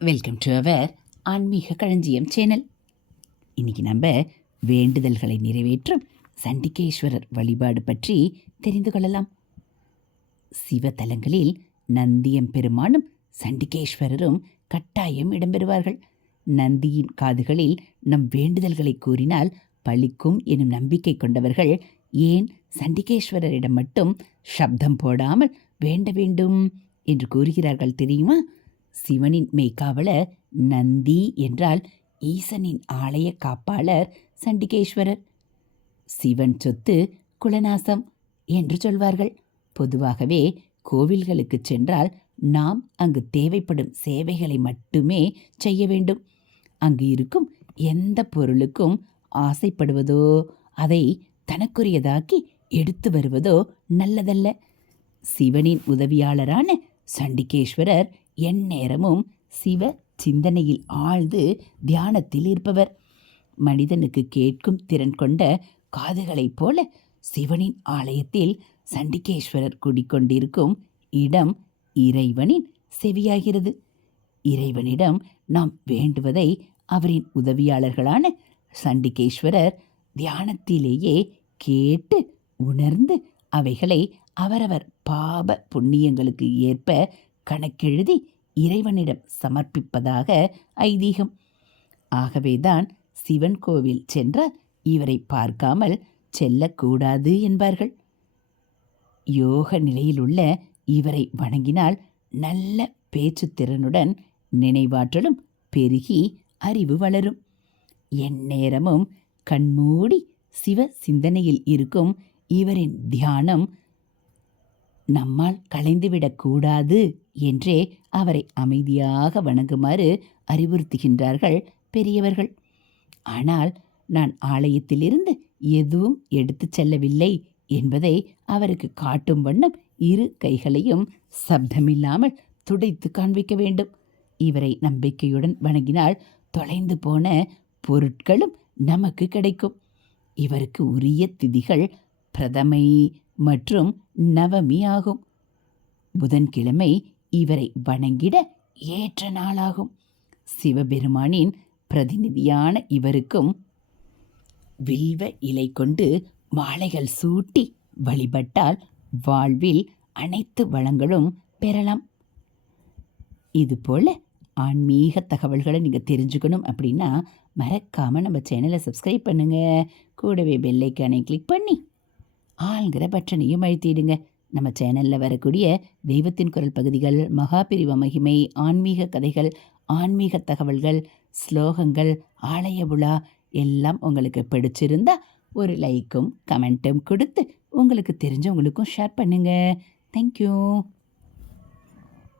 Welcome to our ஆன்மீக களஞ்சியம் channel இன்னைக்கு நம்ம வேண்டுதல்களை நிறைவேற்றும் சண்டிகேஸ்வரர் வழிபாடு பற்றி தெரிந்து கொள்ளலாம். சிவத்தலங்களில் நந்தியம் பெருமானும் சண்டிகேஸ்வரரும் கட்டாயம் இடம்பெறுவார்கள். நந்தியின் காதுகளில் நம் வேண்டுதல்களை கூறினால் பழிக்கும் எனும் நம்பிக்கை கொண்டவர்கள் ஏன் சண்டிகேஸ்வரரிடம் மட்டும் சப்தம் போடாமல் வேண்ட வேண்டும் என்று கூறுகிறார்கள் தெரியுமா? சிவனின் மெய்க்காவலர் நந்தி என்றால் ஈசனின் ஆலய காப்பாளர் சண்டிகேஸ்வரர். சிவன் சொத்து குலநாசம் என்று சொல்வார்கள். பொதுவாகவே கோவில்களுக்கு சென்றால் நாம் அங்கு தேவைப்படும் சேவைகளை மட்டுமே செய்ய வேண்டும். அங்கு இருக்கும் எந்த பொருளுக்கும் ஆசைப்படுவதோ அதை தனக்குரியதாக்கி எடுத்து வருவதோ நல்லதல்ல. சிவனின் உதவியாளரான சண்டிகேஸ்வரர் எந்நேரமும் சிவ சிந்தனையில் ஆழ்ந்து தியானத்தில் இருப்பவர். மனிதனுக்கு கேட்கும் திறன் கொண்ட காதுகளைப் போல சிவனின் ஆலயத்தில் சண்டிகேஸ்வரர் குடிக்கொண்டிருக்கும் இடம் இறைவனின் செவியாகிறது. இறைவனிடம் நாம் வேண்டுவதை அவரின் உதவியாளர்களான சண்டிகேஸ்வரர் தியானத்திலேயே கேட்டு உணர்ந்து அவைகளை அவரவர் பாப புண்ணியங்களுக்கு ஏற்ப கணக்கெழுதி இறைவனிடம் சமர்ப்பிப்பதாக ஐதீகம். ஆகவேதான் சிவன் கோவில் சென்றால் இவரை பார்க்காமல் செல்லக்கூடாது என்பார்கள். யோக நிலையிலுள்ள இவரை வணங்கினால் நல்ல பேச்சுத்திறனுடன் நினைவாற்றலும் பெருகி அறிவு வளரும். எந்நேரமும் கண்மூடி சிவ சிந்தனையில் இருக்கும் இவரின் தியானம் நம்மால் கலைந்துவிடக்கூடாது என்றே அவரை அமைதியாக வணங்குமாறு அறிவுறுத்துகின்றார்கள் பெரியவர்கள். ஆனால் நான் ஆலயத்திலிருந்து எதுவும் எடுத்துச் செல்லவில்லை என்பதை அவருக்கு காட்டும் வண்ணம் இரு கைகளையும் சப்தமில்லாமல் துடைத்து காண்பிக்க வேண்டும். இவரை நம்பிக்கையுடன் வணங்கினால் தொலைந்து போன பொருட்களும் நமக்கு கிடைக்கும். இவருக்கு உரிய திதிகள் பிரதமை மற்றும் நவமி ஆகும். புதன்கிழமை இவரை வணங்கிட ஏற்ற நாளாகும். சிவபெருமானின் பிரதிநிதியான இவருக்கும் வில்வ இலை கொண்டு மாலைகள் சூட்டி வழிபட்டால் வாழ்வில் அனைத்து வளங்களும் பெறலாம். இதுபோல் ஆன்மீக தகவல்களை நீங்கள் தெரிஞ்சுக்கணும் அப்படின்னா மறக்காமல் நம்ம சேனலை சப்ஸ்கிரைப் பண்ணுங்கள் கூடவே பெல்லைக்கானை கிளிக் பண்ணி ஆள்கிற பட்டனையும் அழுத்திடுங்க. நம்ம சேனலில் வரக்கூடிய தெய்வத்தின் குரல் பகுதிகள் மகாபிரிவ மகிமை ஆன்மீக கதைகள் ஆன்மீக தகவல்கள் ஸ்லோகங்கள் ஆலய விழா எல்லாம் உங்களுக்கு பிடிச்சிருந்தா ஒரு லைக்கும் கமெண்ட்டும் கொடுத்து உங்களுக்கு தெரிஞ்சவங்களுக்கும் ஷேர் பண்ணுங்கள் தேங்க்யூ